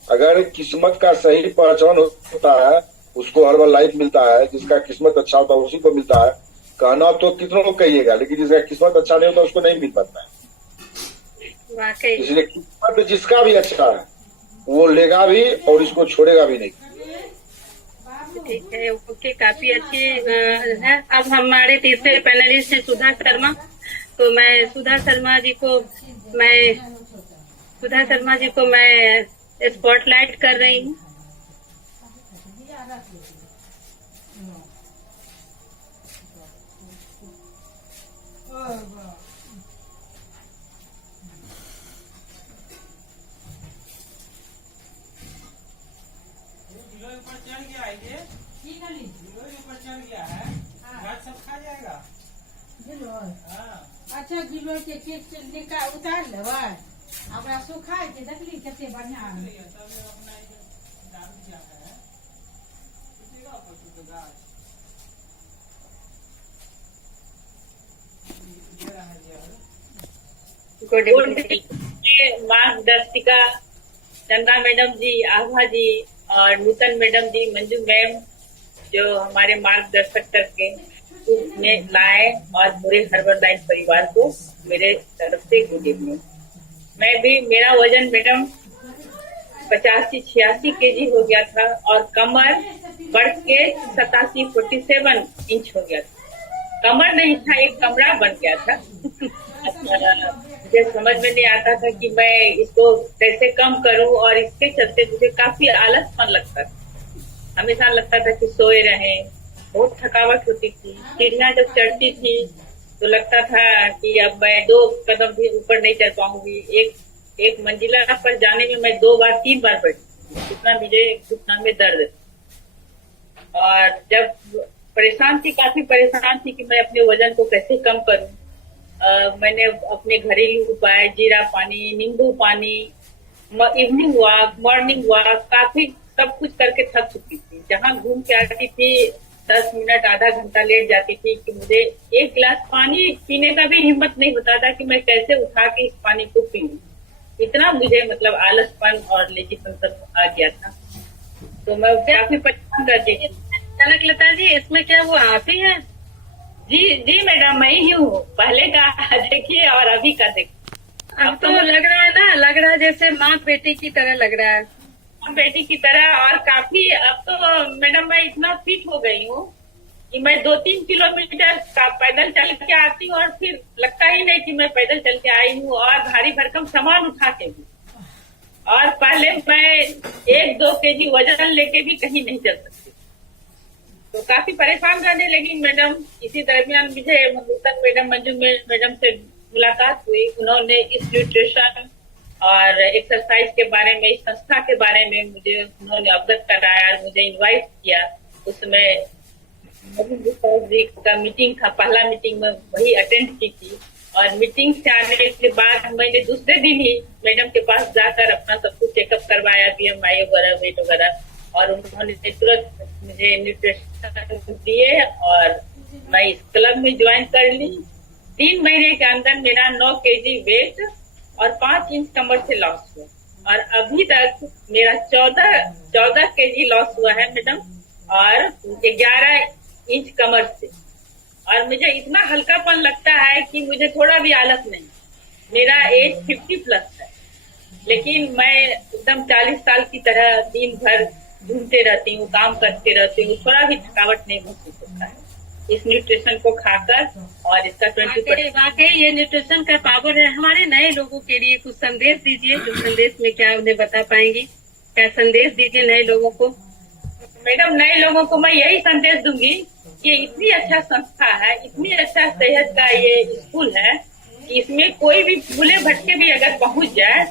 अगर किस्मत का सही पहचान होता है, उसको हर बार लाइफ मिलता है। जिसका किस्मत अच्छा होता है उसी को मिलता है। कहना तो कितनों को कहिएगा, लेकिन जिसका किस्मत अच्छा नहीं होता उसको नहीं मिल पाता है। इसलिए किस्मत जिसका भी अच्छा है वो लेगा भी और इसको छोड़ेगा भी नहीं। ठीक है, ओके, काफी अच्छी है। अब हमारे तीसरे पैनलिस्ट हैं सुधा शर्मा। तो मैं सुधा शर्मा जी को मैं स्पॉटलाइट कर रही हूँ। अच्छा, गिलोय के उतार लेबै, अपना सुखाय के देखली कते बढ़िया। Good evening. मार्गदर्शिका चंदा मैडम जी, आभा जी और नूतन मैडम जी, मंजू मैम, जो हमारे मार्गदर्शक करके में लाए, और पूरे हर्बल परिवार को मेरे तरफ से गुड इवनिंग। मैं भी, मेरा वजन मैडम 85-86 केजी हो गया था और कमर बढ़ के 47 इंच हो गया था। कमर नहीं था, एक कमरा बन गया था। मुझे समझ में नहीं आता था कि मैं इसको कैसे कम करूं, और इसके चलते मुझे काफी आलसपन लगता था। हमेशा लगता था कि सोए रहे, बहुत थकावट होती थी। सीढ़ियां जब चढ़ती थी तो लगता था कि अब मैं 2 कदम भी ऊपर नहीं चढ़ पाऊंगी। एक मंजिला पर जाने में मैं 2 बार 3 बार बैठी, इतना मुझे घुटना में दर्द। और जब परेशान थी, काफी परेशान थी कि मैं अपने वजन को कैसे कम करूं। मैंने अपने घरेलू उपाय, जीरा पानी, नींबू पानी, इवनिंग वॉक, मॉर्निंग वॉक, काफी सब कुछ करके थक चुकी थी। जहाँ घूम के आती थी 10 मिनट आधा घंटा लेट जाती थी कि मुझे 1 गिलास पानी पीने का भी हिम्मत नहीं होता था कि मैं कैसे उठा के इस पानी को पीऊं। इतना मुझे मतलब आलसपन और लेजीपन सब आ गया था, तो मैं काफी परेशान करती थी। कनकलता जी, इसमें क्या वो आप ही है? जी मैडम, मैं ही हूँ। पहले का देखिए और अभी का देखिए। अब तो लग रहा है ना, लग रहा है जैसे माँ बेटी की तरह लग रहा है। बेटी की तरह। और काफी अब तो मैडम मैं इतना फिट हो गई हूँ कि मैं 2-3 किलोमीटर का पैदल चल के आती हूँ और फिर लगता ही नहीं कि मैं पैदल चल के आई हूँ, और भारी भरकम सामान उठा के भी। और पहले मैं 1-2 केजी वजन लेके भी कहीं नहीं चल सकती, तो काफी परेशान रहने लगी मैडम। इसी दरमियान मुझे नूतन मैडम, मंजू मैडम से मुलाकात हुई। उन्होंने इस न्यूट्रिशन और एक्सरसाइज के बारे में, इस संस्था के बारे में मुझे उन्होंने अवगत कराया और मुझे इनवाइट किया। उसमें का मीटिंग था, पहला मीटिंग में वही अटेंड की थी। और मीटिंग से आने के बाद मैंने दूसरे दिन ही मैडम के पास जाकर अपना सब कुछ चेकअप करवाया, BMI वगैरह, वेट वगैरह, और उन्होंने तुरंत मुझे न्यूट्रिशन दिए और मैं इस क्लब में ज्वाइन कर ली। 3 महीने के अंदर मेरा 9 केजी वेट और 5 इंच कमर से लॉस हुआ, और अभी तक मेरा 14 केजी लॉस हुआ है मैडम, और 11 इंच कमर से। और मुझे इतना हल्कापन लगता है कि मुझे थोड़ा भी आलस नहीं। मेरा एज 50+ है, लेकिन मैं एकदम 40 साल की तरह दिन भर घूमते रहती हूँ, काम करते रहती हूँ, थोड़ा भी थकावट नहीं महसूस होता है इस न्यूट्रिशन को खाकर। और इसका 20% वाकई ये न्यूट्रिशन का पावर है। हमारे नए लोगों के लिए कुछ संदेश दीजिए, जो संदेश में क्या उन्हें बता पाएंगी, क्या संदेश दीजिए नए लोगों को? मैडम, नए लोगों को मैं यही संदेश दूंगी कि इतनी अच्छा संस्था है, इतनी अच्छा सेहत का ये स्कूल है कि इसमें कोई भी भूले भटके भी अगर पहुंच जाए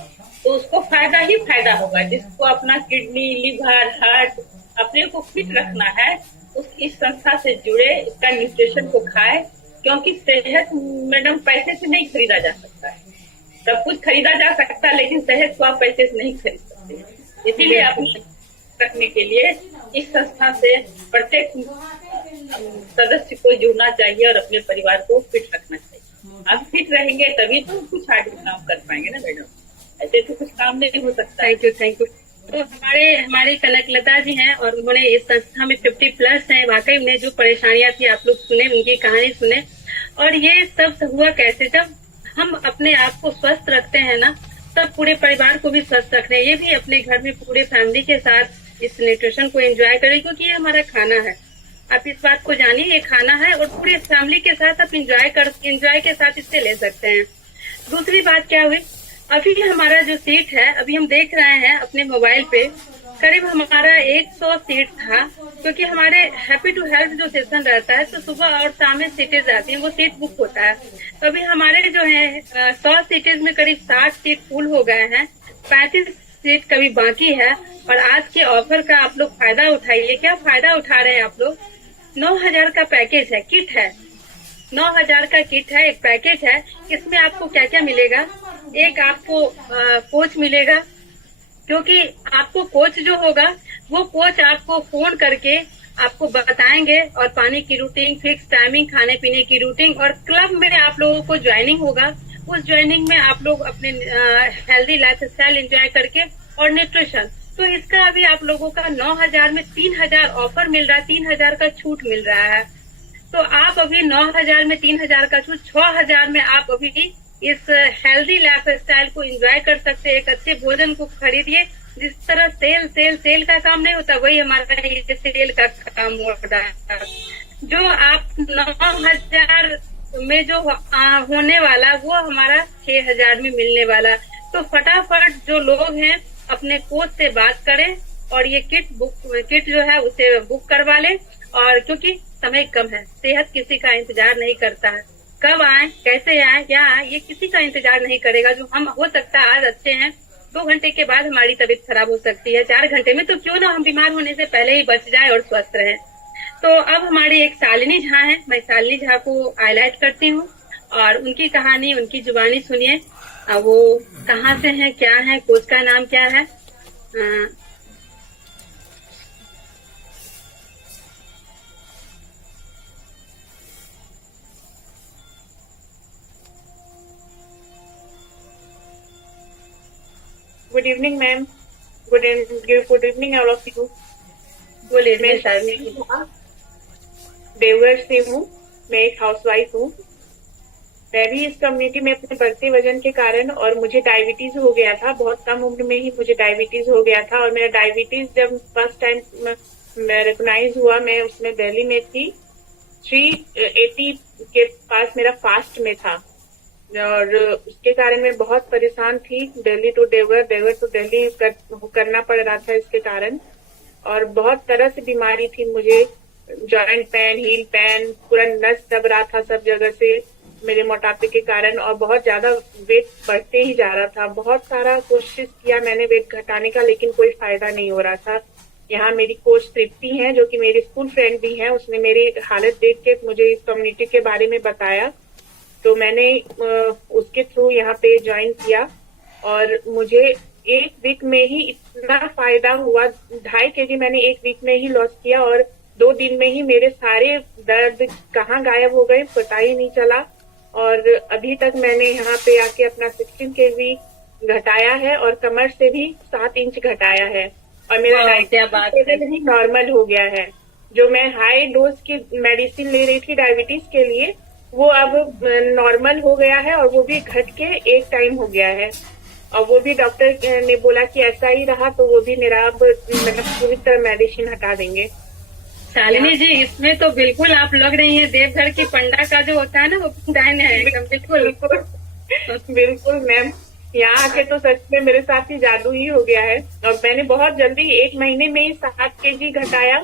तो उसको फायदा ही फायदा होगा। जिसको अपना किडनी, लिवर, हार्ट अपने को फिट रखना है, उस इस संस्था से जुड़े, इसका न्यूट्रिशन को खाए, क्योंकि सेहत मैडम पैसे से नहीं खरीदा जा सकता है। सब कुछ खरीदा जा सकता है, लेकिन सेहत को आप पैसे से नहीं खरीद सकते। इसीलिए अपने रखने के लिए इस संस्था से प्रत्येक सदस्य को जुड़ना चाहिए और अपने परिवार को फिट रखना चाहिए। आप फिट रहेंगे तभी तो कुछ आगे काम कर पाएंगे ना मैडम, ऐसे तो कुछ काम नहीं हो सकता। Thank you. तो हमारी कनकलता जी हैं और उन्होंने इस संस्था में 50+ है। वाकई में जो परेशानियां थी आप लोग सुने, उनकी कहानी सुने। और ये सब हुआ कैसे? जब हम अपने आप को स्वस्थ रखते हैं ना, तब पूरे परिवार को भी स्वस्थ रखते हैं। ये भी अपने घर में पूरे फैमिली के साथ इस न्यूट्रिशन को एंजॉय करें, क्योंकि ये हमारा खाना है। आप इस बात को जानिए, ये खाना है और पूरी फैमिली के साथ आप एंजॉय के साथ इससे ले सकते हैं। दूसरी बात क्या हुई, अभी हमारा जो सीट है, अभी हम देख रहे हैं अपने मोबाइल पे, करीब हमारा 100 सीट था, क्योंकि हमारे हैप्पी टू हेल्थ जो सेशन रहता है, तो सुबह और शाम में सीटें आती हैं, वो सीट बुक होता है। तो अभी हमारे जो है 100 सीटेज में करीब 60 सीट फुल हो गए हैं, 35 सीट कभी बाकी है। और आज के ऑफर का आप लोग फायदा उठाइए। क्या फायदा उठा रहे हैं आप लोग? 9,000 का पैकेज है, किट है, 9,000 का किट है, एक पैकेज है। इसमें आपको क्या क्या मिलेगा? एक आपको कोच मिलेगा, क्योंकि आपको कोच जो होगा वो कोच आपको फोन करके आपको बताएंगे, और पानी की रूटीन, फिक्स टाइमिंग, खाने पीने की रूटीन, और क्लब में आप लोगों को ज्वाइनिंग होगा। उस ज्वाइनिंग में आप लोग अपने हेल्दी लाइफ स्टाइल एंजॉय करके, और न्यूट्रिशन। तो इसका अभी आप लोगों का 9,000 में 3,000 ऑफर मिल रहा है, 3,000 का छूट मिल रहा है। तो आप अभी 9,000 में 3,000 का छूट, 6,000 में आप अभी इस हेल्दी लाइफ स्टाइल को एंजॉय कर सकते हैं। एक अच्छे भोजन को खरीदिए। जिस तरह सेल का काम नहीं होता, वही हमारा ये सेल का काम होता है। जो आप 9,000 में जो होने वाला, वो हमारा 6,000 में मिलने वाला। तो फटाफट जो लोग हैं अपने कोच से बात करें और ये किट जो है उसे बुक करवा लें। और क्योंकि समय कम है, सेहत किसी का इंतजार नहीं करता है, कब आए, कैसे आए, क्या आए, ये किसी का इंतजार नहीं करेगा। जो हम हो सकता है आज अच्छे हैं, 2 घंटे के बाद हमारी तबीयत खराब हो सकती है, 4 घंटे में, तो क्यों ना हम बीमार होने से पहले ही बच जाए और स्वस्थ रहें। तो अब हमारी एक शालिनी झा है, मैं शालिनी झा को हाईलाइट करती हूँ और उनकी कहानी, उनकी जुबानी सुनिए। वो कहाँ से हैं, क्या है, कोच का नाम क्या है। Good evening ma'am. Good evening all of you. बोलिए। मैं शालिनी देवघर से हूँ, मैं एक हाउसवाइफ हूँ। मैं भी इस कम्युनिटी में अपने बढ़ते वजन के कारण, और मुझे डायबिटीज हो गया था, बहुत कम उम्र में ही मुझे डायबिटीज हो गया था। और मेरा डायबिटीज जब फर्स्ट टाइम रिकॉग्नाइज हुआ, मैं उसमें दिल्ली में थी, 380 के पास मेरा फास्ट में था और उसके कारण मैं बहुत परेशान थी। दिल्ली टू देवघर, देवघर टू दिल्ली करना पड़ रहा था इसके कारण। और बहुत तरह से बीमारी थी मुझे, जॉइंट पेन, हील पेन, पूरा नस दब रहा था सब जगह से मेरे मोटापे के कारण, और बहुत ज्यादा वेट बढ़ते ही जा रहा था। बहुत सारा कोशिश किया मैंने वेट घटाने का, लेकिन कोई फायदा नहीं हो रहा था। यहाँ मेरी कोच तृप्ति हैं, जो कि मेरी स्कूल फ्रेंड भी हैं, उसने मेरी हालत देख के मुझे इस कम्युनिटी के बारे में बताया, तो मैंने उसके थ्रू यहाँ पे ज्वाइन किया और मुझे 1 वीक में ही इतना फायदा हुआ। 2.5 kg मैंने 1 वीक में ही लॉस किया और 2 दिन में ही मेरे सारे दर्द कहाँ गायब हो गए पता ही नहीं चला। और अभी तक मैंने यहाँ पे आके अपना 16 kg घटाया है और कमर से भी 7 इंच घटाया है और मेरा डायबिटीज भी नॉर्मल हो गया है। जो मैं हाई डोज की मेडिसिन ले रही थी डायबिटीज के लिए, वो अब नॉर्मल हो गया है और वो भी घट के 1 टाइम हो गया है। और वो भी डॉक्टर ने बोला कि ऐसा ही रहा तो वो भी मेरा अब पूरी तरह मेडिसिन हटा देंगे। शालिनी जी, इसमें तो बिल्कुल आप लग रही हैं देवघर की पंडा का जो होता है ना, वो डायन है एकदम। बिल्कुल मैम, यहाँ आके तो सच में मेरे साथ ही जादू ही हो गया है। और मैंने बहुत जल्दी 1 महीने में ही 7 kg घटाया,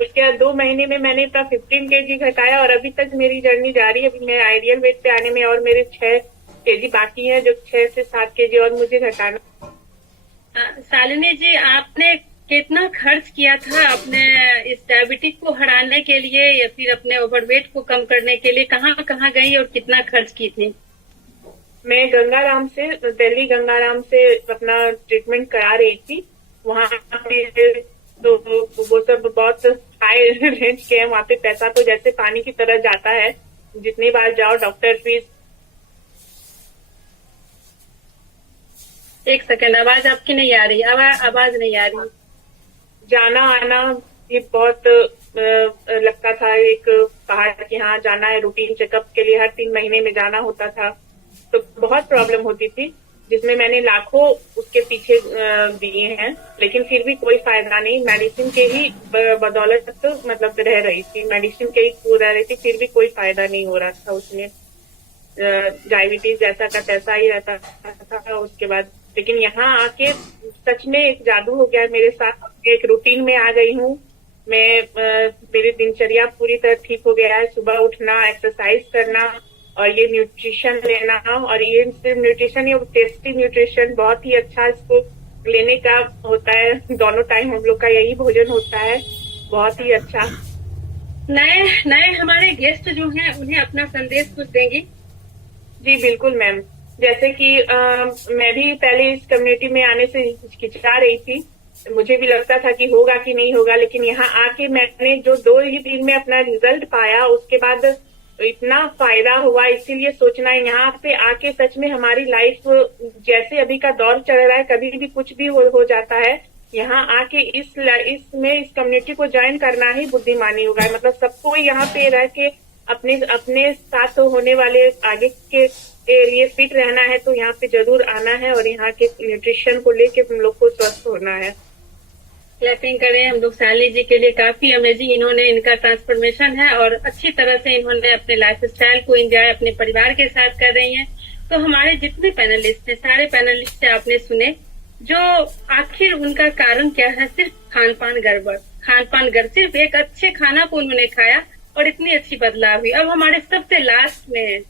उसके बाद 2 महीने में मैंने अपना 15 kg घटाया और अभी तक मेरी जर्नी जारी है। अभी मैं आइडियल वेट पे आने में और मेरे 6 kg बाकी है, जो 6 से 7 kg और मुझे घटाना। शालिनी जी, आपने कितना खर्च किया था अपने इस डायबिटीज को हराने के लिए या फिर अपने ओवरवेट को कम करने के लिए? कहाँ कहाँ गई और कितना खर्च की थी? मैं गंगाराम से, दिल्ली गंगाराम से अपना ट्रीटमेंट करा रही थी। वहाँ पे तो वो सब बहुत हाई रेंज के हैं, वहाँ पे पैसा तो जैसे पानी की तरह जाता है, जितनी बार जाओ डॉक्टर फीस। 1 सेकंड, आवाज आपकी नहीं आ रही, आवाज नहीं आ रही। जाना आना भी बहुत लगता था। एक पहाड़ के यहाँ जाना है, रूटीन चेकअप के लिए हर 3 महीने में जाना होता था, तो बहुत प्रॉब्लम होती थी, जिसमें मैंने लाखों उसके पीछे दिए हैं, लेकिन फिर भी कोई फायदा नहीं। मेडिसिन के ही बदौलत तो मतलब रह रही थी, मेडिसिन के ही रह रही थी, फिर भी कोई फायदा नहीं हो रहा था उसमें। डायबिटीज जैसा का तैसा ही रहता था उसके बाद। लेकिन यहाँ आके सच में एक जादू हो गया मेरे साथ, एक रूटीन में आ गई हूँ मैं। मेरी दिनचर्या पूरी तरह ठीक हो गया है। सुबह उठना, एक्सरसाइज करना और ये न्यूट्रिशन लेना, और ये सिर्फ न्यूट्रिशन, ये टेस्टी न्यूट्रिशन बहुत ही अच्छा इसको लेने का होता है। दोनों टाइम हम लोग का यही भोजन होता है, बहुत ही अच्छा। नए हमारे गेस्ट जो हैं उन्हें अपना संदेश कुछ देंगी? जी बिल्कुल मैम। जैसे कि मैं भी पहले इस कम्युनिटी में आने से हिचकिचा रही थी, मुझे भी लगता था कि होगा कि नहीं होगा, लेकिन यहाँ आके मैंने जो 2 ही दिन में अपना रिजल्ट पाया, उसके बाद इतना फायदा हुआ। इसीलिए सोचना है यहाँ पे आके, सच में हमारी लाइफ जैसे अभी का दौर चल रहा है, कभी भी कुछ भी हो जाता है, यहाँ आके इस कम्युनिटी को ज्वाइन करना ही बुद्धिमानी होगा। मतलब सबको यहाँ पे रह के अपने साथ होने वाले आगे के लिए फिट रहना है, तो यहाँ पे जरूर आना है और यहाँ के न्यूट्रिशन को लेके हम लोग को स्वस्थ होना है। क्लैपिंग करें हम लोग शालिनी जी के लिए। काफी अमेजिंग इन्होंने, इनका ट्रांसफॉर्मेशन है और अच्छी तरह से इन्होंने अपने लाइफस्टाइल को एंजॉय अपने परिवार के साथ कर रही हैं। तो हमारे जितने पैनलिस्ट हैं, सारे पैनलिस्ट से आपने सुने, जो आखिर उनका कारण क्या है, सिर्फ खान पान गड़बड़, खान पान सिर्फ एक अच्छे खाना को उन्होंने खाया और इतनी अच्छी बदलाव हुई। अब हमारे सबसे लास्ट में है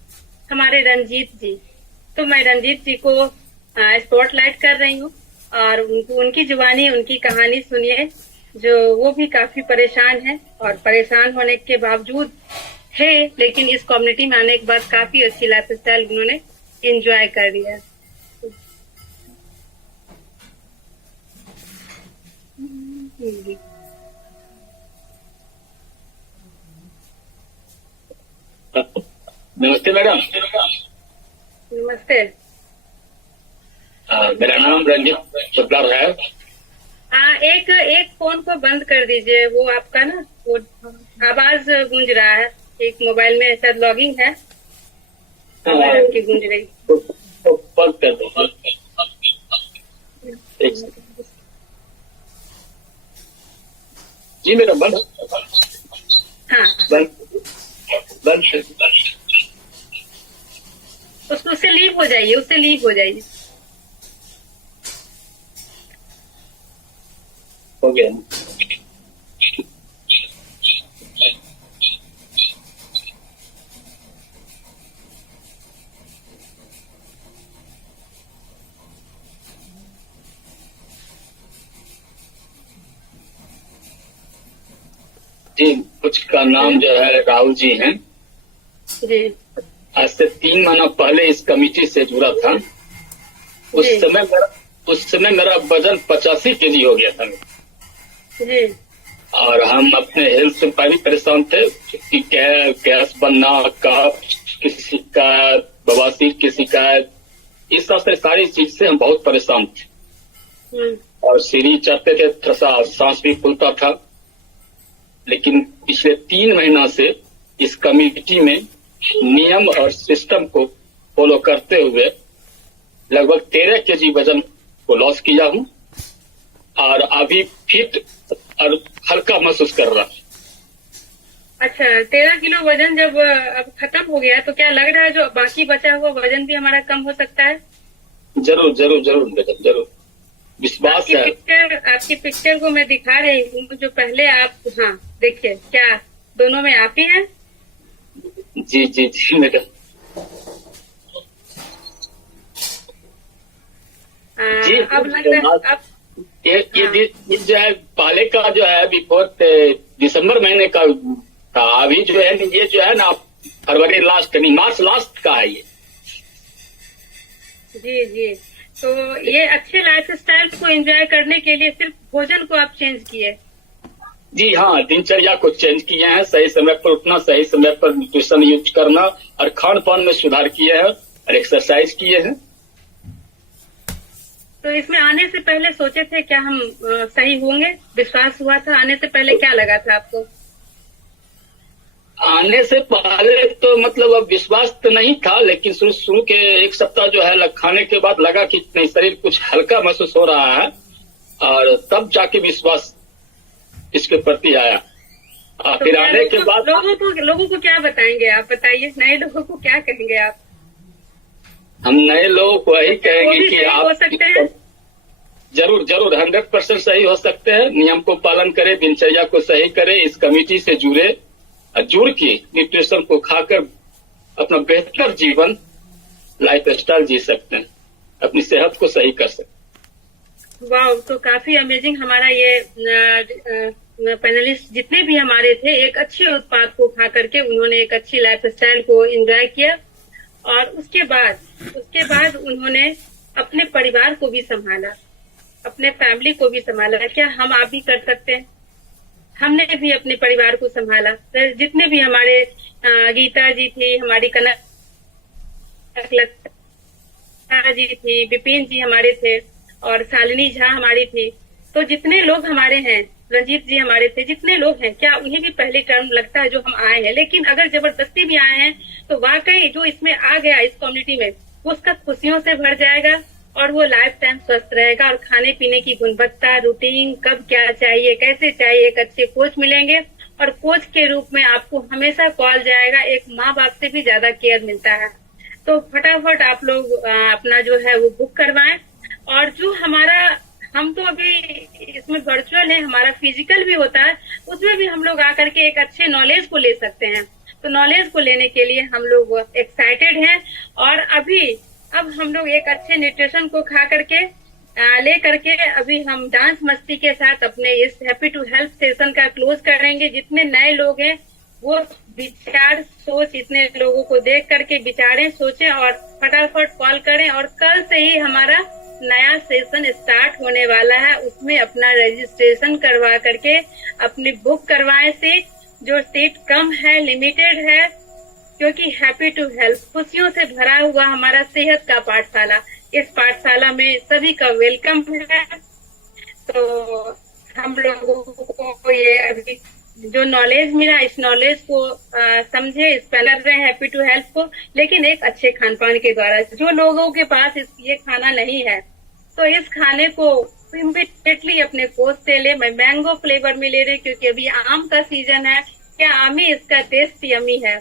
हमारे रंजीत जी, तो मैं रंजीत जी को स्पॉटलाइट कर रही हूँ और उनकी जुबानी, उनकी कहानी सुनिए, जो वो भी काफी परेशान है और परेशान होने के बावजूद है, लेकिन इस कम्युनिटी में आने के बाद काफी अच्छी लाइफ स्टाइल उन्होंने एंजॉय कर लिया। नमस्ते मैडम। नमस्ते। मेरा नाम रंजित शुक्ला है। एक फोन को बंद कर दीजिए, वो आपका ना वो आवाज गूंज रहा है, एक मोबाइल में शायद लॉगिंग है, आवाज आपकी गूंज रही। तो बंद कर दो। जी मेरा बंद। हाँ बंद। उससे लीव हो जाइए, उससे लीव हो जाइए। हो गया। जी, कुछ का नाम जो है राहुल जी हैं। जी। आज से 3 महीना पहले इस कमेटी से जुड़ा था। उस समय मेरा वजन 85 kg हो गया था जी। और हम अपने हेल्थ से काफी परेशान थे कि गैस बनना, कफ की शिकायत, बवासीर की शिकायत, इस तरह से सारी चीज से हम बहुत परेशान थे और सीढ़ी चढ़ते थे, थोड़ा सा सांस भी फूलता था। लेकिन पिछले 3 महीना से इस कमेटी में नियम और सिस्टम को फॉलो करते हुए लगभग 13 kg वजन को लॉस किया हूँ और अभी फिट और हल्का महसूस कर रहा हूँ। अच्छा, 13 किलो वजन जब अब खत्म हो गया तो क्या लग रहा है जो बाकी बचा हुआ वजन भी हमारा कम हो सकता है? जरूर जरूर जरूर बेटा, जरूर विश्वास है। आपकी पिक्चर को मैं दिखा रही हूँ, जो पहले आप, हाँ देखिए, क्या दोनों में आप ही हैं? जी जी जी बेटा। जी अब लग रहा है अब ये जो है पहले का जो है बिफोर दिसंबर महीने का था, अभी जो है ये जो है ना फरवरी लास्ट यानी मार्च लास्ट का है ये। जी जी। तो ये अच्छे लाइफ स्टाइल को एंजॉय करने के लिए सिर्फ भोजन को आप चेंज किए? जी हाँ, दिनचर्या को चेंज किए हैं, सही समय पर उठना, सही समय पर न्यूट्रिशन यूज करना और खान पान में सुधार किए हैं और एक्सरसाइज किए हैं। तो इसमें आने से पहले सोचे थे क्या हम सही होंगे? विश्वास हुआ था आने से पहले? क्या लगा था आपको? आने से पहले तो मतलब अब विश्वास तो नहीं था, लेकिन शुरू के 1 सप्ताह जो है खाने के बाद लगा कि नहीं, शरीर कुछ हल्का महसूस हो रहा है और तब जाके विश्वास इसके प्रति आया। तो फिर आने के बाद लोगों को क्या बताएंगे आप? बताइए, नए लोगों को क्या कहेंगे आप? हम नए लोगों को यही कहेंगे कि आप हो सकते हैं, जरूर जरूर 100% सही हो सकते हैं। नियम को पालन करें, दिनचर्या को सही करें, इस कमेटी से जुड़ के न्यूट्रिशन को खाकर अपना बेहतर जीवन लाइफ स्टाइल जी सकते हैं, अपनी सेहत को सही कर सकते हैं। वाह, तो काफी अमेजिंग। हमारा ये पैनलिस्ट जितने भी हमारे थे, एक अच्छे उत्पाद को खा करके उन्होंने एक अच्छी लाइफ स्टाइल को एंजॉय किया और उसके बाद उन्होंने अपने परिवार को भी संभाला, अपने फैमिली को भी संभाला। क्या हम आप भी कर सकते हैं? हमने भी अपने परिवार को संभाला। जितने भी हमारे गीता जी थी, हमारी कनकलता जी थी, विपिन जी हमारे थे और शालिनी झा हमारी थी, तो जितने लोग हमारे हैं, रंजीत जी हमारे थे, जितने लोग हैं, क्या उन्हें भी पहले टर्म लगता है जो हम आए हैं? लेकिन अगर जबरदस्ती भी आए हैं तो वाकई जो इसमें आ गया इस कम्युनिटी में, वो उसका खुशियों से भर जाएगा और वो लाइफ टाइम स्वस्थ रहेगा और खाने पीने की गुणवत्ता, रूटीन, कब क्या चाहिए, कैसे चाहिए, एक अच्छे कोच मिलेंगे और कोच के रूप में आपको हमेशा कॉल जाएगा। एक माँ बाप से भी ज्यादा केयर मिलता है। तो फटाफट आप लोग अपना जो है वो बुक करवाएं और जो हमारा हम तो अभी इसमें वर्चुअल है, हमारा फिजिकल भी होता है, उसमें भी हम लोग आकर के एक अच्छे नॉलेज को ले सकते हैं। तो नॉलेज को लेने के लिए हम लोग एक्साइटेड हैं और अब हम लोग एक अच्छे न्यूट्रिशन को खा करके ले करके अभी हम डांस मस्ती के साथ अपने इस हैप्पी टू हेल्प सेशन का क्लोज करेंगे। जितने नए लोग हैं वो विचार सोच इतने लोगों को देख करके विचारें, सोचें और फटाफट कॉल करें। और कल से ही हमारा नया सेशन स्टार्ट होने वाला है, उसमें अपना रजिस्ट्रेशन करवा करके अपनी बुक करवाएं सीट। जो सीट कम है, लिमिटेड है, क्योंकि हैप्पी टू हेल्प खुशियों से भरा हुआ हमारा सेहत का पाठशाला, इस पाठशाला में सभी का वेलकम है। तो हम लोगों को ये अभी जो नॉलेज मिला, इस नॉलेज को समझे, इस पर कर रहे हैं हैप्पी टू हेल्प को, लेकिन एक अच्छे खान पान के द्वारा। जो लोगों के पास ये खाना नहीं है तो इस खाने को इमीडिएटली अपने कोच से ले। मैं मैंगो फ्लेवर में ले रही क्योंकि अभी आम का सीजन है, क्या आम ही इसका टेस्ट यमी है।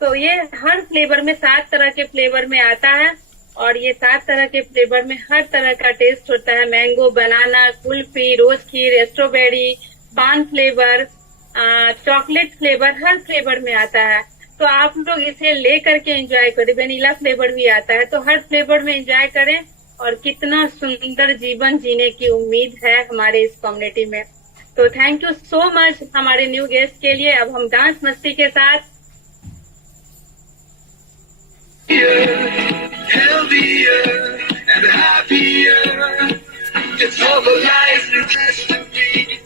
तो ये हर फ्लेवर में 7 तरह के फ्लेवर में आता है और ये 7 तरह के फ्लेवर में हर तरह का टेस्ट होता है। मैंगो, बनाना, कुल्फी, रोज खीर, स्ट्रॉबेरी, पान फ्लेवर, चॉकलेट फ्लेवर, हर फ्लेवर में आता है। तो आप लोग इसे ले करके एंजॉय करें। वेनिला फ्लेवर भी आता है, तो हर फ्लेवर में एंजॉय करें और कितना सुंदर जीवन जीने की उम्मीद है हमारे इस कम्युनिटी में। तो थैंक यू सो मच हमारे न्यू गेस्ट के लिए। अब हम डांस मस्ती के साथ healthier and happier. It's all the life and destiny.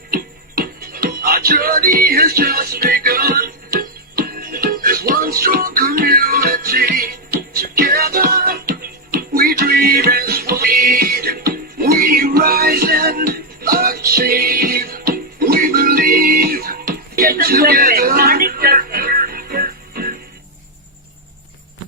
Our journey has just begun. There's one strong community. Together we dream as one. We rise and achieve.